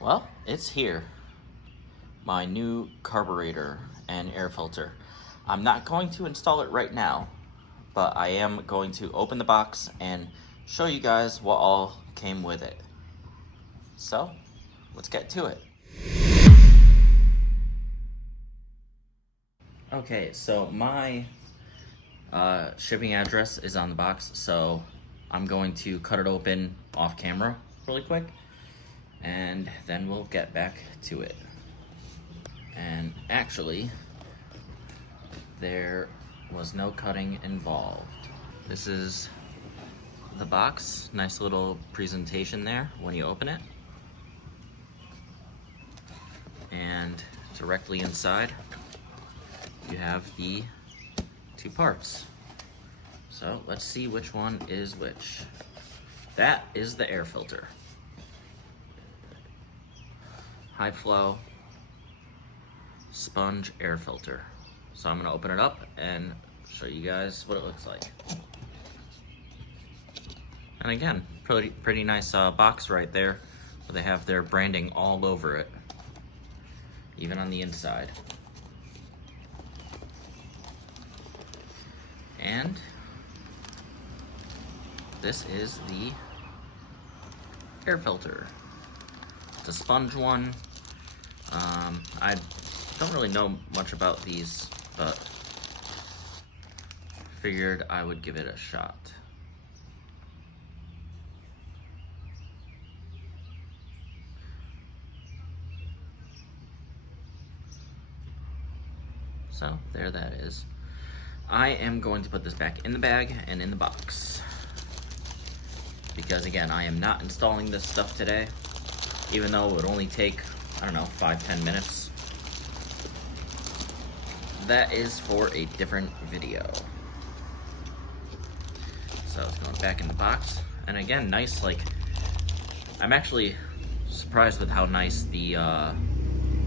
Well, it's here. My new carburetor and air filter. I'm not going to install it right now, but I am going to open the box and show you guys what all came with it. So, let's get to it. Okay, so my shipping address is on the box, so I'm going to cut it open off camera really quick, and then we'll get back to it. And actually, there was no cutting involved. This is the box. Nice little presentation there when you open it. And directly inside, you have the two parts. So let's see which one is which. That is the air filter. High flow sponge air filter. So I'm gonna open it up and show you guys what it looks like. And again, pretty nice box right there, where they have their branding all over it, even on the inside. And this is the air filter. It's a sponge one. I don't really know much about these, but figured I would give it a shot. So there that is. I am going to put this back in the bag and in the box, because again, I am not installing this stuff today, even though it would only take, I don't know, 5-10 minutes. That is for a different video. So it's going back in the box, and again, nice, like, I'm actually surprised with how nice the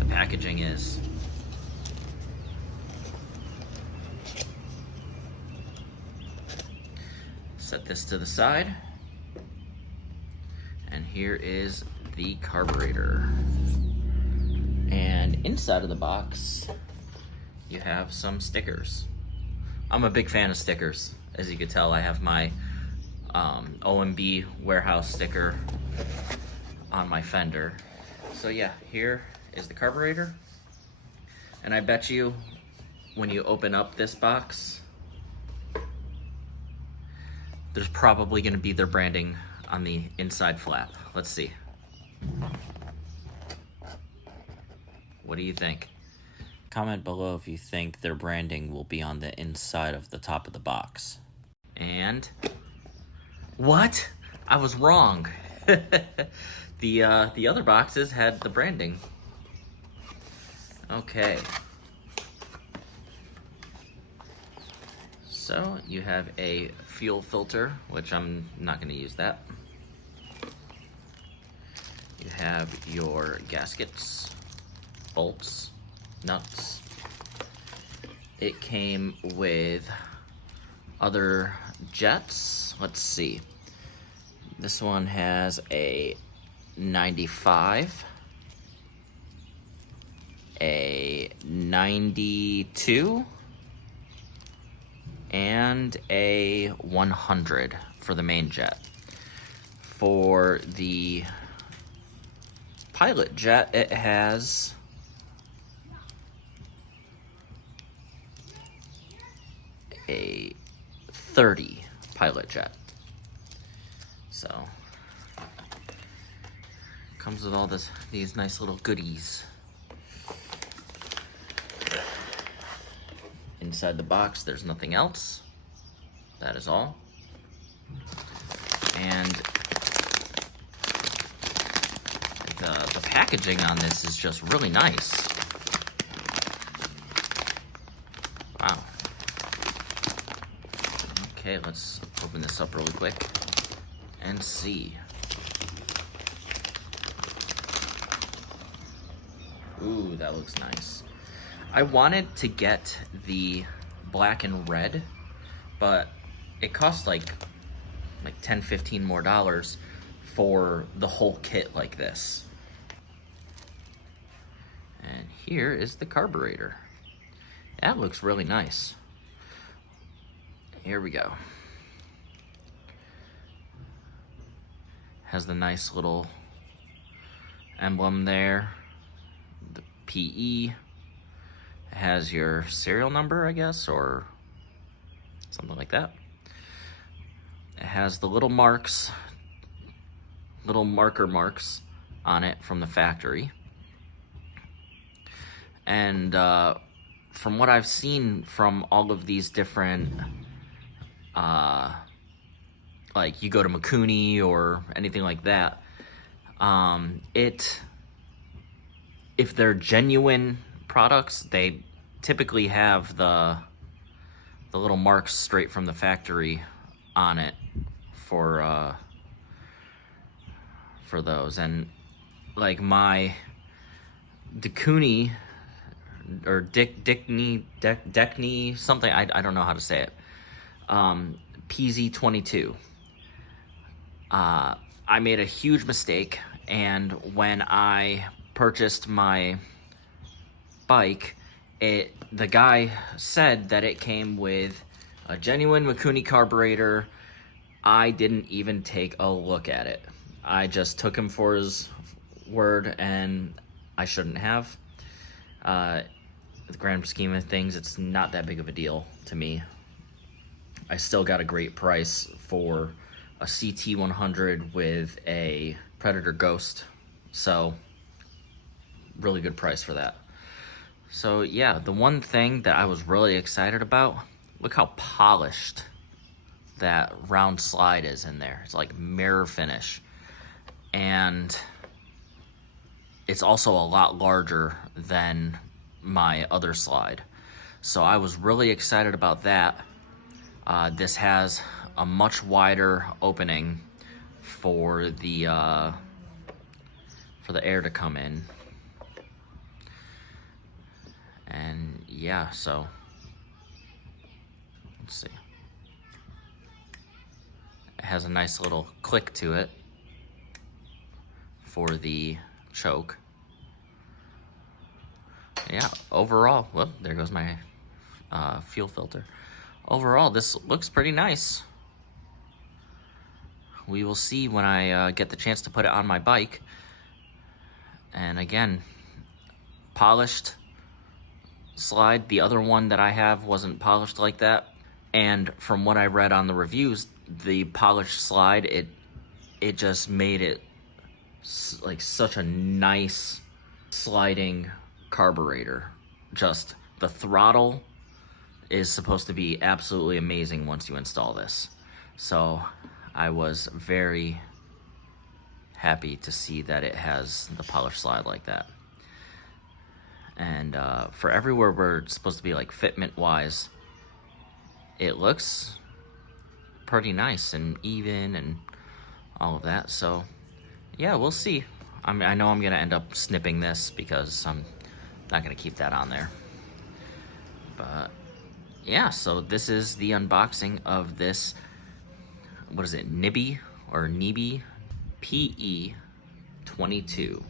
packaging is. Set this to the side, and here is the carburetor. And inside of the box, you have some stickers. I'm a big fan of stickers. As you can tell, I have my OMB warehouse sticker on my fender. So yeah, here is the carburetor. And I bet you, when you open up this box, there's probably gonna be their branding on the inside flap. Let's see. What do you think? Comment below if you think their branding will be on the inside of the top of the box. And what? I was wrong. The other boxes had the branding. Okay. So you have a fuel filter, which I'm not going to use that. You have your gaskets, bolts, nuts. It came with other jets. Let's see. This one has a 95, a 92, and a 100 for the main jet. For the pilot jet, it has a 30 pilot jet. So comes with all these nice little goodies. Inside the box, there's nothing else. That is all. And the packaging on this is just really nice. Wow. Okay, let's open this up really quick and see. Ooh, that looks nice. I wanted to get the black and red, but it cost like $10-15 more for the whole kit like this. here is the carburetor. That looks really nice. Here we go. Has the nice little emblem there. The PE. It has your serial number, I guess, or something like that. It has the little marks, little marker marks on it from the factory. And from what I've seen from all of these different, like you go to Mikuni or anything like that, if they're genuine products, they typically have the little marks straight from the factory on it for those. And like my Dakuni or Deckney something, I don't know how to say it, PZ22, I made a huge mistake, and when I purchased my bike, the guy said that it came with a genuine Mikuni carburetor. I didn't even take a look at it. I just took him for his word, and I shouldn't have. The grand scheme of things, it's not that big of a deal to me. I still got a great price for a CT100 with a Predator Ghost, so really good price for that. So yeah, the one thing that I was really excited about, look how polished that round slide is in there. It's like mirror finish, and it's also a lot larger than my other slide, so I was really excited about that. This has a much wider opening for the air to come in, and yeah, so let's see. It has a nice little click to it for the choke. Yeah, overall, well, there goes my fuel filter. Overall, this looks pretty nice. We will see when I get the chance to put it on my bike. And again, polished slide. The other one that I have wasn't polished like that. And from what I read on the reviews, the polished slide, it just made it like such a nice sliding carburetor. Just the throttle is supposed to be absolutely amazing once you install this. So I was very happy to see that it has the polished slide like that. And for everywhere where it's supposed to be like fitment wise, it looks pretty nice and even and all of that. So yeah, we'll see. I know I'm gonna end up snipping this because I'm not gonna keep that on there. But yeah, so this is the unboxing of this, what is it, Nibbi PE22.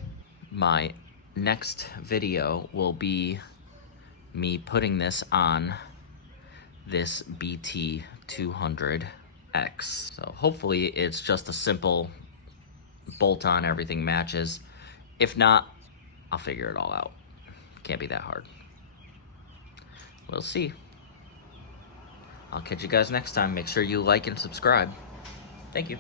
My next video will be me putting this on this BT200X. So hopefully it's just a simple bolt on, everything matches. If not, I'll figure it all out. Can't be that hard. We'll see. I'll catch you guys next time. Make sure you like and subscribe. Thank you.